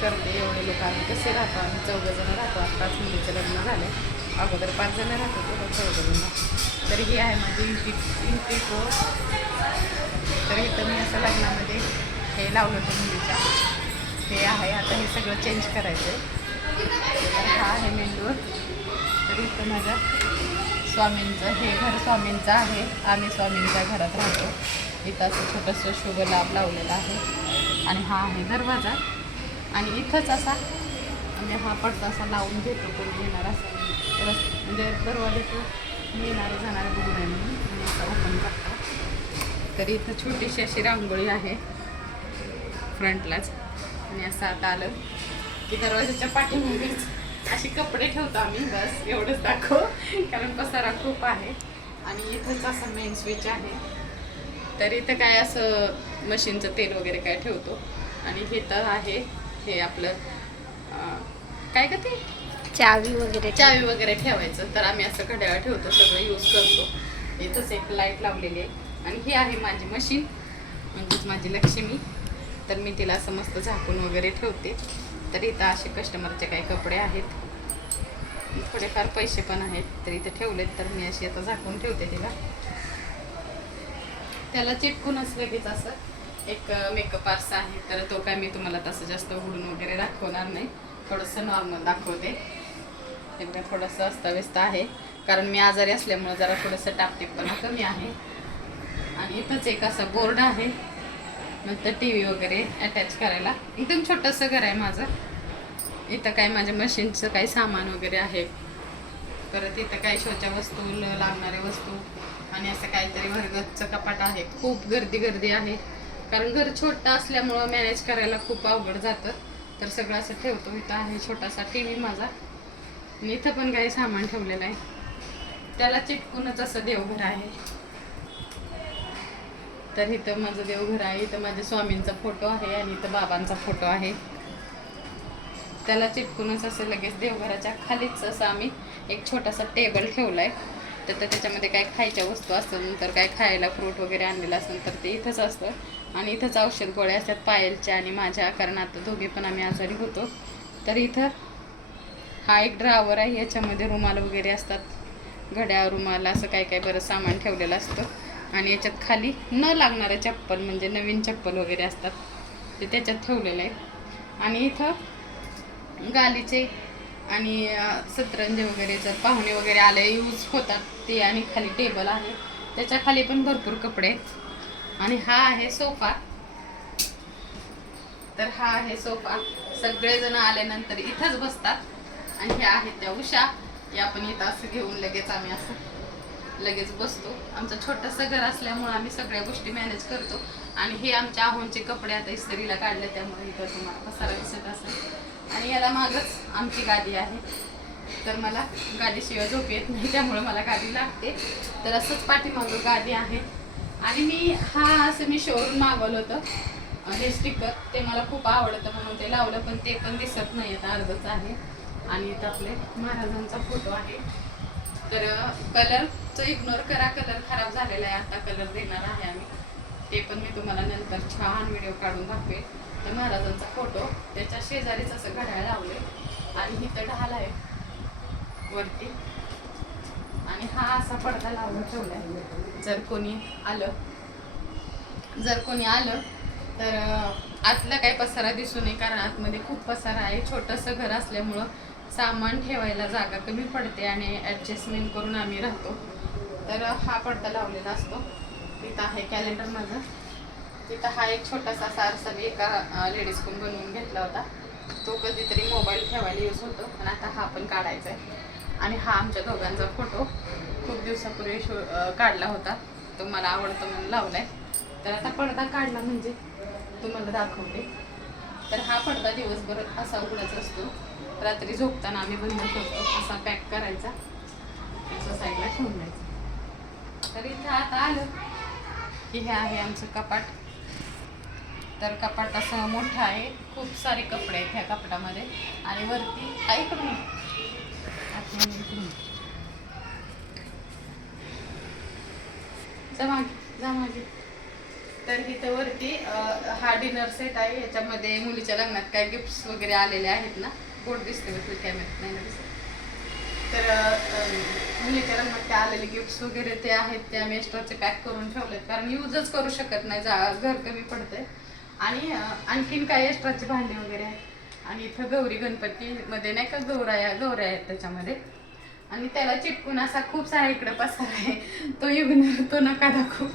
करते. एवढे लोक आम्ही कसे राहतो, आम्ही 4 जण राहतो. आत्ताच मुलीचे लग्न झाले, अगोदर 5 जण राहत होते, 4 जण. तर ही आहे माझी इंट्री कोर्स. तर इथं मी असं लग्नामध्ये हे लावलं होतं मुलीच्या. हे आहे, आता हे सगळं चेंज करायचं आहे. तर हा आहे मेंदूर. तर इथं माझ्या स्वामींचं, हे घर स्वामींचं आहे. आम्ही स्वामींच्या घरात राहतो. इथं असं छोटंसं शुभ लाभ लावलेला आहे. आणि हा आहे दरवाजा. आणि इथंच असा म्हणजे हा पडदा असा लावून घेतो, कोणी येणार असं म्हणजे दरवाजाचं येणारे जाणारे बघू नये म्हणून आणि असा ओपन करतो. तर इथं छोटीशी अशी रांगोळी आहे फ्रंटलाच. आणि असं आता आलं की दरवाजाच्या पाठीमागेच अशी कपडे ठेवतो आम्ही, बस एवढंच दाखव, कारण पसारा खूप आहे. आणि इथंच असं मेन स्विच आहे. तर इथं काय असं मशीनचं तेल वगैरे काय ठेवतो. आणि हे तर आहे हे आपलं काय का ते चावी वगैरे ठेवायचं. तर आम्ही असं घड्याळ ठेवतो, सगळं यूज करतो. इथंच एक लाईट लावलेली आहे. आणि ही आहे माझी मशीन, म्हणजेच माझी लक्ष्मी. तर मी तिला असं मस्त झाकून वगैरे ठेवते. तर इथं असे कस्टमरचे काही कपडे आहेत, थोडेफार पैसे पण आहेत, तर इथं ठेवलेत. तर मी अशी आता झाकून ठेवते तिला. त्याला चिटकूनच लगेच असं एक मेकअप आरसा आहे. तर तो काय मी तुम्हाला तसं जास्त उघडून वगैरे दाखवणार नाही, थोडंसं नॉर्मल दाखवते. एकदा थोडंसं अस्ताव्यस्त आहे, कारण मी आजारी असल्यामुळे जरा थोडंसं टापटीपणा कमी आहे. आणि इथंच एक असं बोर्ड आहे, नंतर टी व्ही वगैरे अटॅच करायला. एकदम छोटंसं घर आहे माझं. इथं काय माझ्या मशीनचं काही सामान वगैरे आहे. परत इथं काही शोच्या वस्तू, लागणाऱ्या वस्तू आणि असं काहीतरी वर्गचं कपाट आहे. खूप गर्दी आहे, कारण घर छोटं असल्यामुळं मॅनेज करायला खूप अवघड जातं. तर सगळं असं ठेवतो. इथं आहे छोटासा टी व्ही माझा. आणि इथं पण काही सामान ठेवलेलं आहे. त्याला चिटकूनच असं देवघर आहे. तर इथं माझं देवघर आहे. इथं माझ्या स्वामींचा फोटो आहे आणि इथं बाबांचा फोटो आहे. त्याला चिटकूनच असं लगेच देवघराच्या खालीच असं आम्ही एक छोटासा टेबल ठेवला आहे. तर त्याच्यामध्ये काय खायच्या वस्तू असतात, नंतर काय खायला फ्रूट वगैरे आणलेलं असेल तर ते इथंच असतं. आणि इथंच औषध गोळ्या असतात पायलच्या आणि माझ्या, कारण आता दोघे पण आम्ही आजारी होतो. तर इथं हा एक ड्रावर आहे, याच्यामध्ये रुमाल वगैरे असतात, घड्याळ, रुमाल, असं काय काय बरं सामान ठेवलेलं असतं. आणि याच्यात खाली न लागणारे चप्पल, म्हणजे नवीन चप्पल वगैरे असतात, ते त्याच्यात ठेवलेलं आहे. आणि इथं गालीचे आणि सतरंज वगैरे जर पाहुणे वगैरे आले यूज होतात ते. आणि खाली टेबल आहे, त्याच्या खाली पण भरपूर कपडे. आणि हा आहे सोफा. तर हा आहे सोफा, सगळेजण आल्यानंतर इथंच बसतात. आणि ह्या आहेत त्या उषा, या पण इथं असं घेऊन लगेच आम्ही असं लगेच बसतो. आमचं छोटंसं घर असल्यामुळे आम्ही सगळ्या गोष्टी मॅनेज करतो. आणि हे आमच्या आहोंचे कपडे आता इस्त्रीला काढले, त्यामुळे इथं तुम्हाला पसारा दिसत असेल. आणि याला मागच आमची गादी आहे. तर मला गादीशिवाय झोप येत नाही, त्यामुळे मला गादी लागते. तर असंच पाठीमागं गादी आहे. आणि मी शोरूम मागवलं होतं हे स्टिकर, ते मला खूप आवडतं म्हणून ते लावलं, पण ते पण दिसत नाही, आता अर्धच आहे. आणि इथं आपले महाराजांचा फोटो आहे. तर कलरचं इग्नोर करा, कलर खराब झालेला आहे, आता कलर देणार आहे आम्ही. ते पण मी तुम्हाला नंतर छान व्हिडिओ काढून दाखवेल. तर महाराजांचा फोटो, त्याच्या शेजारीच असं घड्याळ लावले. आणि इथं ढाल आहे वरती. आणि हा असा पडदा लावून ठेवलाय. जर कोणी आलं तर आतला काही पसारा दिसू नये, कारण आतमध्ये खूप पसारा आहे. छोटंसं घर असल्यामुळं सामान ठेवायला जागा कमी पडते आणि ॲडजस्टमेंट करून आम्ही राहतो. तर हा पडदा लावलेला असतो. तिथं आहे कॅलेंडर माझं. तिथं हा एक छोटासा सारसा मी एका लेडीजकडून बनवून घेतला होता. तो कधीतरी मोबाईल ठेवायला यूज होतो, पण आता हा पण काढायचा आहे. आणि हा आमच्या दोघांचा फोटो खूप दिवसापूर्वी काढला होता, तो मला आवडतो म्हणून लावलाय. तर आता पडदा काढला म्हणजे तुम्हाला दाखवते. तर हा पडदा दिवसभर असा उघडाच असतो, रात्री झोपताना आम्ही बंद करतो. असा पॅक करायचा, त्याच्या साईडला ठेवून द्यायचा. तर इथं आता आलं की हे आहे आमचं कपाट. तर कपाट असं मोठं आहे, खूप सारे कपडे आहेत ह्या कपाटामध्ये. आणि वरती ऐकडून जा मागे. तर इथं वरती हा डिनर सेट आहे. याच्यामध्ये मुलीच्या लग्नात काय गिफ्ट्स वगैरे आलेले आहेत ना, बोर्ड दिसते बघ कॅमेऱ्यात नाही ना दिसत. तर मुलीच्या लग्नात काय आलेले गिफ्ट्स वगैरे ते आहेत, ते आम्ही एक्स्ट्राचे पॅक करून ठेवलेत, कारण यूजच करू शकत नाही, घर कमी पडतंय. आणि आणखीन काय एक्स्ट्राचे भांडे वगैरे आहेत. आणि इथं गौरी गणपतीमध्ये नाही का गौऱ्या आहेत त्याच्यामध्ये. आणि त्याला चिटकून असा खूप सारा इकडे पसार आहे, तो येऊन तो नका दाखवू.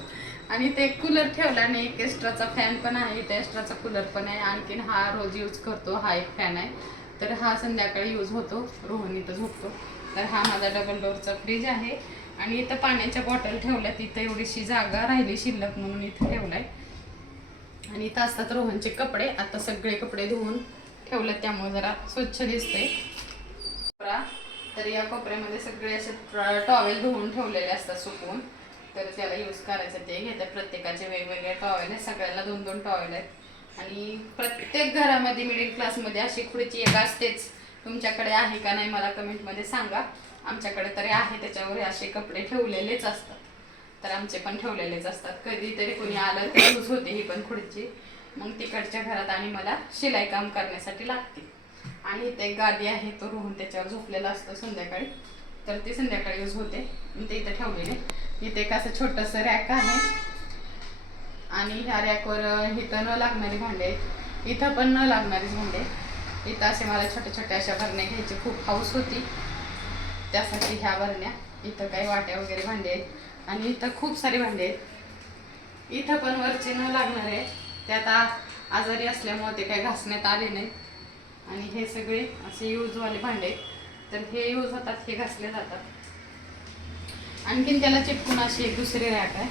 आणि ते कूलर ठेवला आणि एक एक्स्ट्राचा फॅन पण आहे, इथे एक्स्ट्राचा कूलर पण आहे. आणखीन हा रोज यूज करतो, हा एक फॅन आहे, तर हा संध्याकाळी यूज होतो, रोहन इथं झोपतो. तर हा माझा डबल डोअरचा फ्रीज आहे. आणि इथं पाण्याच्या बॉटल ठेवल्यात, इथं एवढीशी जागा राहिली शिल्लक म्हणून इथं ठेवलाय. आणि इथं असतात रोहनचे कपडे, आता सगळे कपडे धुवून ठेवले त्यामुळे जरा स्वच्छ दिसते. तर या कोपऱ्यामध्ये सगळे असे टॉवेल धुवून ठेवलेले असतात सुकवून, तर त्याला यूज करायचं ते घेतात. प्रत्येकाचे वेगवेगळे टॉवेल आहेत, सगळ्याला 2-2 टॉवेल आहेत. आणि प्रत्येक घरामध्ये मिडिल क्लासमध्ये अशी खुर्ची एक असतेच. तुमच्याकडे आहे का नाही मला कमेंटमध्ये सांगा. आमच्याकडे तरी आहे, त्याच्यावर असे कपडे ठेवलेलेच असतात. तर आमचे पण ठेवलेलेच असतात. कधीतरी कोणी आलं तर यूज होते ही पण खुर्ची, मग तिकडच्या घरात आणि मला शिलाई काम करण्यासाठी लागते. आणि इथे एक गादी आहे, तो रोहन त्याच्यावर झोपलेला असतो संध्याकाळी, तर ती संध्याकाळी यूज होते. मी ते इथं ठेवलेले. इथे एक असं छोटंसं रॅक आहे. आणि ह्या रॅकवर इथं न लागणारी भांडे आहेत, इथं पण न लागणारीच भांडे. इथं असे मला छोट्या छोट्या अशा भरण्या घ्यायची खूप हाऊस होती, त्यासाठी ह्या भरण्या. इथं काही वाट्या वगैरे भांडे आहेत. आणि इथं खूप सारी भांडे आहेत. इथं पण वरचे न लागणारे आहेत, ते आता आजारी असल्यामुळे ते काही घासण्यात आले नाही. आणि हे सगळे असे यूजवाले भांडे आहेत, तर हे यूज होतात, हे घासले जातात. आणखीन त्याला चिटकून अशी एक दुसरी रॅक आहे.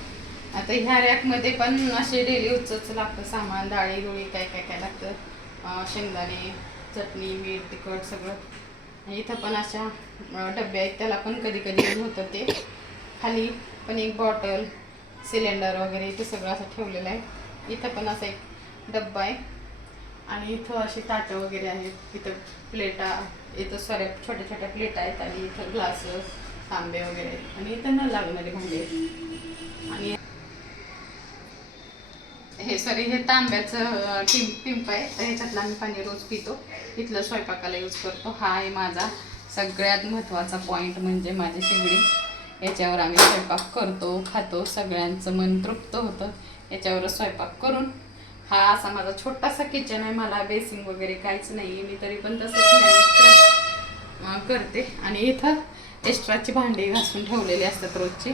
आता ह्या रॅकमध्ये पण असे डेली यूजच लागतं सामान, डाळी डोळी काय काय काय लागतं, शेंगदाणे, चटणी, मीठ, तिखट सगळं. इथं पण अशा डबे आहेत, त्याला पण कधी कधी यूज होतं ते. खाली पण एक बॉटल, सिलेंडर वगैरे इथं सगळं असं ठेवलेलं आहे. इथं पण असा एक डब्बा आहे. आणि इथं अशी ताटं वगैरे आहेत, इथं प्लेटा, इथं सॉरी छोट्या छोट्या प्लेटा आहेत. आणि इथं ग्लास, तांबे वगैरे. आणि इथं न लागणारे भांडे आहेत. आणि हे सॉरी हे तांब्याचं पिंप आहे, तर ह्याच्यातलं आम्ही पाणी रोज पितो, इथलं स्वयंपाकाला यूज करतो. हा आहे माझा सगळ्यात महत्त्वाचा पॉईंट, म्हणजे माझी शेगडी. याच्यावर आम्ही स्वयंपाक करतो, खातो, सगळ्यांचं मन तृप्त होतं याच्यावरच स्वयंपाक करून. हा असा माझा छोटासा किचन आहे, मला बेसिंग वगैरे काहीच नाही आहे, मी तरी पण तसंच मॅनेज करते. आणि इथं एक्स्ट्राची भांडी घासून ठेवलेली असतात रोजची,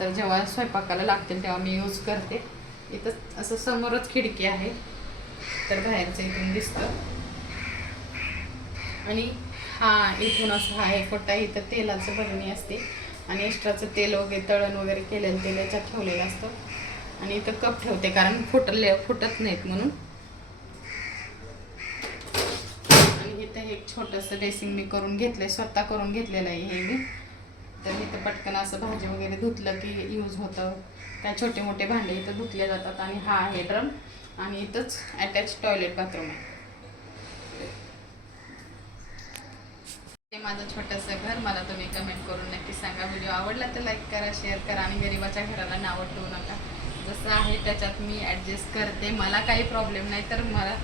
तर जेव्हा स्वयंपाकाला लागतील तेव्हा मी यूज करते. इथं असं समोरच खिडकी आहे, तर बाहेरचं इथून दिसतं. आणि हा इथून असं हा एक कोटा, इथं तेलाचं बरणी असते. आणि एक्स्ट्राचं तेल वगैरे तळण वगैरे केलेलं तेल याच्यात ठेवलेलं असतं. आणि इथं कप ठेवते, कारण फुटत नाहीत म्हणून. आणि इथं एक छोटंसं बेसिंग मी करून घेतलंय, स्वतः करून घेतलेलं आहे हे मी. तर इथं पटकन असं भाजी वगैरे धुतलं की यूज होतं. काय छोटे मोठे भांडे इथं धुतले जातात. आणि हा आहे ड्रम. आणि इथंच अटॅच टॉयलेट बाथरूम आहे. हे माझं छोटंसं घर. मला तुम्ही कमेंट करून नक्की सांगा. व्हिडिओ आवडला तर लाईक करा, शेअर करा. आणि गरिबाच्या घराला नावं ठेवू नका. जसं आहे त्याच्यात मी ॲडजस्ट करते. मला काही प्रॉब्लेम नाही, तर मला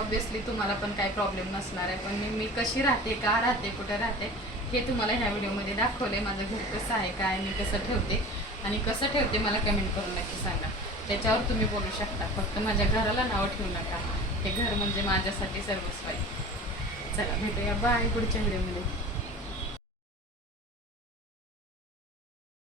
ऑब्वियसली तुम्हाला पण काही प्रॉब्लेम नसणार आहे. पण मी कशी राहते, का राहते, कुठं राहते, हे तुम्हाला ह्या व्हिडिओमध्ये दाखवले. माझं घर कसं आहे, काय मी कसं ठेवते आणि कसं ठेवते मला कमेंट करून नक्की सांगा. त्याच्यावर तुम्ही बोलू शकता. फक्त माझ्या घराला नावं ठेवू नका. हे घर म्हणजे माझ्यासाठी सर्वस्व आहे. चला भेटूया, बाय पुढच्या व्हिडिओमध्ये.